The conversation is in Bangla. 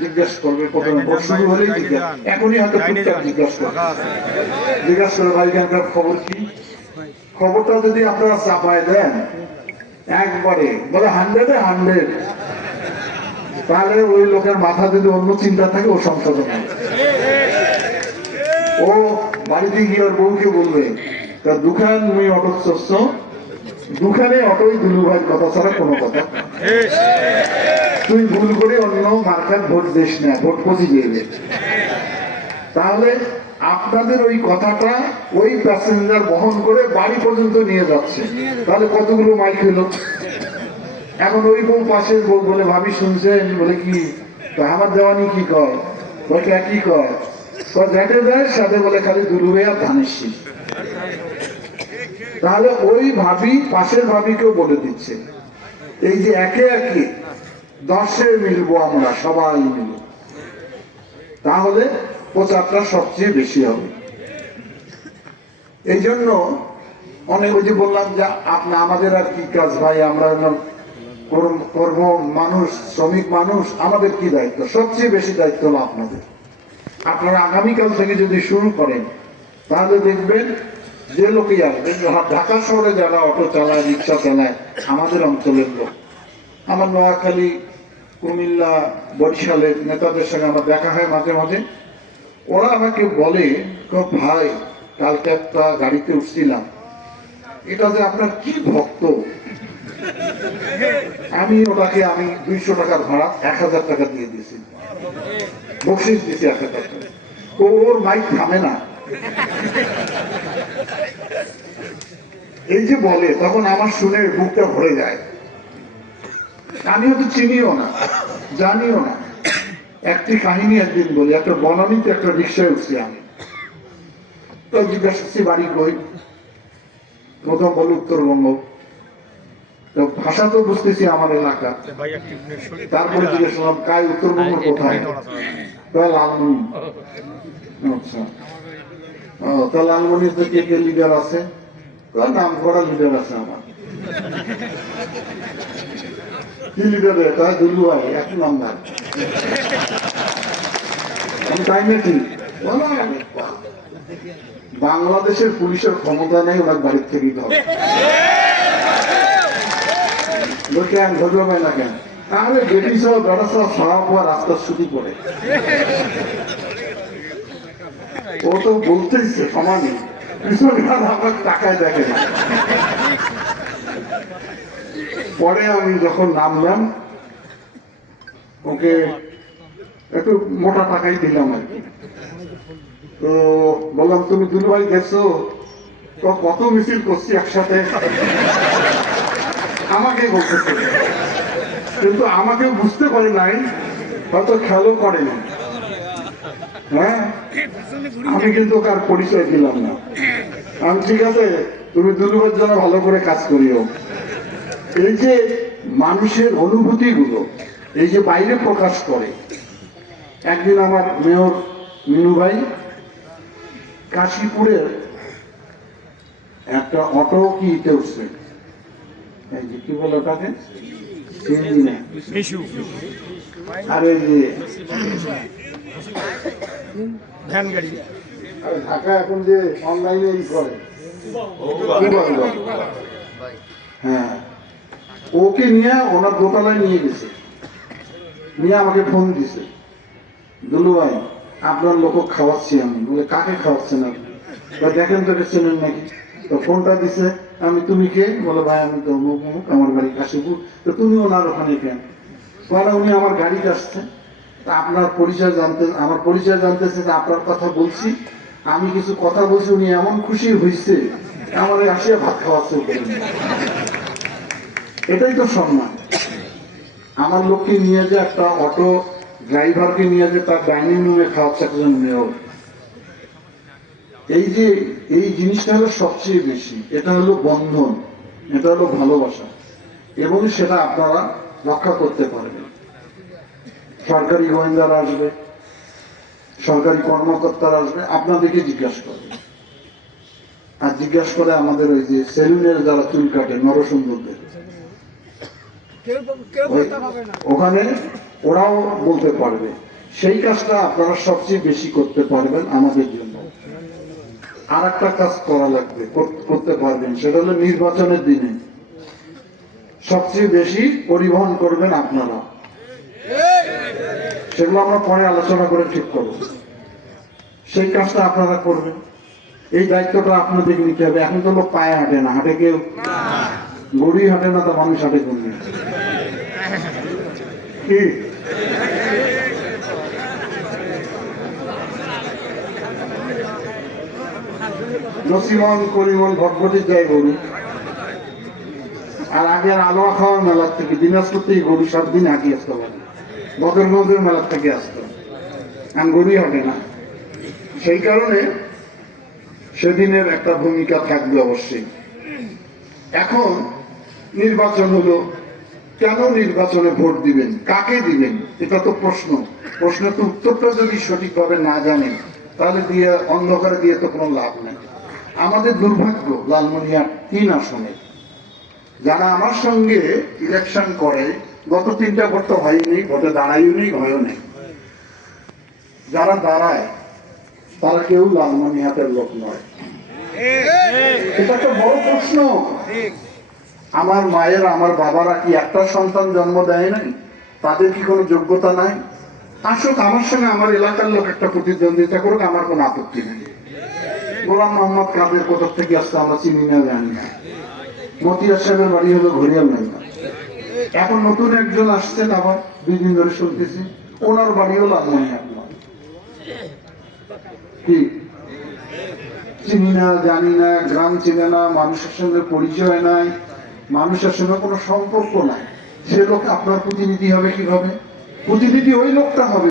জিজ্ঞেস করবে, প্রথমে ভোট শুরু হলেই এখনই হয়তো টুকটাক জিজ্ঞাসা করবে, জিজ্ঞাসা করে ভাই এখানকার খবর কি। খবরটা যদি আপনারা চাপায় দেন একবারে বলে 100-এ 100, তাহলে ওই লোকের মাথা যদি অন্য চিন্তা থাকে ও সংশোধন হয়। ও বাড়িতে গিয়ে ওর বউকে বলবে তা দুখান মুই অটো চড়ছ, দুখানে অটোই দুলু ভাই কথা ছাড়া কোনো কথা, তুই ভুল করে অন্য মার্কার ভোট দিস না, ভোট পচি দিয়ে দে। তাহলে আপনাদের ওই কথাটা ওই প্যাসেঞ্জার বহন করে বাড়ি পর্যন্ত নিয়ে যাচ্ছে, তাহলে কতগুলো মাইক হলো। এখন ওই বউ পাশের বউ বলে ভাবি শুনছেন, বলে কি আমার দেওয়ানি কি কয়, বলে কি কয়, যেতে দেয় সাথে বলে খালি দুলু ভাই আর ধানের শীষ। তাহলে ওই ভাবি পাশের ভাবিকেও বলে দিচ্ছে। এই যে একে একে 10-এ মিলবো আমরা সবাই মিলে, তাহলে প্রচারটা সবচেয়ে বেশি হবে। এই জন্য অনেক ওই যে বললাম যে আমাদের আর কি কাজ ভাই, আমরা কর্ম মানুষ, শ্রমিক মানুষ, আমাদের কি দায়িত্ব, সবচেয়ে বেশি দায়িত্ব হলো আপনাদের। আপনারা আগামীকাল থেকে যদি শুরু করেন তাহলে দেখবেন যে লোকই আসবে, ঢাকা শহরে যারা অটো চালায়, রিক্সা চালায়, আমাদের অঞ্চলের লোক, আমার নোয়াখালী, কুমিল্লা, বরিশালের নেতাদের সঙ্গে আমার দেখা হয় মাঝে মাঝে, ওরা আমাকে বলে ভাই কালকে একটা গাড়িতে উঠছিলাম, এটা যে আপনার কি ভক্ত, আমি ওটাকে 200 টাকার ভাড়া 1000 টাকা দিয়ে দিয়েছি, বকশিস দিয়েছি 1000 টাকা। তো ওর মাইক থামে না, এই যে বলে, তখন আমার শুনে বুকটা ভরে যায়। আমি হয়তো চিনিও না, জানিও না। একটি কাহিনী একদিন বলি, একটা বনানীতে একটা রিক্সায় উঠছি আমি, তো জিজ্ঞাসা করছি বাড়ি কই, প্রথম বলে উত্তরবঙ্গ। তো ভাষা তো বুঝতেছি আমার এলাকা, তারপরে জিজ্ঞেস করলাম কাই উত্তরবঙ্গ কোথায়, লালমনি। আচ্ছা, তা লালমনিতে কে কে লিডার আছে, নাম করা লিডার আছে আমার। কি লিডার এটা, দুলু ভাই 1 নম্বর। তাই নাকি, বাংলাদেশের পুলিশের ক্ষমতা নেই ওনার বাড়ির থেকেই ধরে, কেন ধরবে পায় না কেন, তাহলে বেটি সহ বেড়া সহ খাওয়া পাওয়া রাস্তার ছুটি পড়ে, ও তো বলতেইছে সমানই, আমার টাকায় দেখে না। পরে আমি যখন নামলাম ওকে একটু মোটা টাকাই দিলাম আর কি। তো বললাম তুমি দুলু ভাই গেছো, তো কত মিছিল করছি একসাথে, আমাকে বলতেছে, কিন্তু আমাকে বুঝতে পারে নাই, হয়তো খেয়ালও করেনি। হ্যাঁ, আমি কিন্তু কার পরিচয় দিলাম না। আমি ঠিক আছে, তুমি দুলু ভাইয়ের জন্য ভালো করে কাজ করিও। এই যে মানুষের অনুভূতি গুলো এই যে বাইরে প্রকাশ করে। একদিন আমার মেয়র মিনু ভাই কাশীপুরের একটা অটো কিতে উঠছে, এই যে কি বলে ওটাকে, আর এই যে ভ্যান গাড়ি, ঢাকা এখন যে অনলাইনে করে, হ্যাঁ, ওকে নিয়ে ওনার দোতলায় নিয়ে গেছে, নিয়ে আমাকে ফোন দিছে, দুলু ভাই আপনার লোক খাওয়াচ্ছি আমি। বলে কাকে খাওয়াচ্ছেন আপনি, দেখেন তো চেনেন নাকি। তো ফোনটা দিছে, আমি তুমি কে, বলে ভাই আমি তো অমুক অমুক, আমার বাড়ি কাশীপুর। তো তুমি ওনার ওখানে কেন, বলে উনি আমার গাড়িতে আসছে, তা আপনার পরিচয় জানতে, আমার পরিচয় জানতেছে, যে আপনার কথা বলছি, আমি কিছু কথা বলছি, উনি এমন খুশি হয়েছে আমার আসিয়া ভাত খাওয়াচ্ছে। এটাই তো সম্মান। আমার লোককে নিয়ে যে একটা অটো ড্রাইভারকে নিয়ে যে তার ডাইনিং রুমে খাওয়াচ্ছে একজন মেয়র, এই যে এই জিনিসটা হলো সবচেয়ে বেশি, এটা হলো বন্ধন, এটা হলো ভালোবাসা, এবং সেটা আপনারা রক্ষা করতে পারবেন। সরকারি গোয়েন্দারা আসবে, সরকারি কর্মকর্তারা আসবে, আপনাদেরকে জিজ্ঞাসা করবে। আর জিজ্ঞাসা করে আমাদের ওই যে সেলুনের যারা চুল কাটে নরসুন্দরদের, ওখানে ওরাও বলতে পারবে। সেই কাজটা আপনারা সবচেয়ে বেশি করতে পারবেন আমাদের জন্য। আর একটা কাজ করা লাগবে, করতে পারবেন, সেটা হলো নির্বাচনের দিনে সবচেয়ে বেশি পরিবহন করবেন আপনারা। সেগুলো আমরা পরে আলোচনা করে ঠিক করব। সেই কাজটা আপনারা করবেন, এই দায়িত্বটা আপনাদেরকে নিতে হবে। এখন তো লোক পায়ে হাঁটে না, হাঁটে কেউ, গড়ি হাঁটে না, তো মানুষ হাঁটে কোন কি? নসিমন করিমন ভটভটির যায় গরু, আর আগে আলোয়া খাওয়ার মেলার থেকে দিনাজপুর থেকে গরু 7 দিন হাঁটি আসতে পারে, বদরগঞ্জের মেলার থেকে আসতো, আর গরুই হাঁটে না। সেই কারণে সেদিনের একটা ভূমিকা থাকবে অবশ্যই। এখন নির্বাচন হলো, কেন নির্বাচনে ভোট দিবেন, কাকে দিবেন, এটা তো প্রশ্ন। প্রশ্নের তো উত্তরটা যদি সঠিকভাবে না জানেন তাহলে দিয়ে অন্ধকারে দিয়ে তো কোনো লাভ নেই। আমাদের দুর্ভাগ্য লালমনিরহাট 3 আসনে যারা আমার সঙ্গে ইলেকশন করে, গত 3টা ভোট তো হয়নি, ভোটে দাঁড়াইও নেই, ভয়ও নেই। যারা দাঁড়ায় তারা কেউ লালমনিরহাটের লোক নয়। এটা তো বড় প্রশ্ন। আমার মায়েরা, আমার বাবারা কি একটা সন্তান জন্ম দেয় নাই? তাদের কি কোনো যোগ্যতা নাই? আসুক আমার সঙ্গে আমার এলাকার লোক একটা প্রতিদ্বন্দ্বিতা করুক, আমার কোনো আপত্তি নেই। গোলাম মোহাম্মদ কাদের কোথা থেকে আসতে আমরা চিনি না, জানি না। মতিয়ার সাহেবের বাড়ি হলো ঘড়িয়াল না। এখন নতুন একজন আসছেন, আবার 2 দিন ধরে শুনতেছি, ওনার বাড়িও লালমনিরহাট নয়। কি চিনি না, জানি না, গ্রাম চিনে না, মানুষের সঙ্গে পরিচয় নাই, মানুষের সঙ্গে কোনো সম্পর্ক নাই। সে লোক আপনার প্রতিনিধি হবে কিভাবে? প্রতিনিধি ওই লোকটা হবে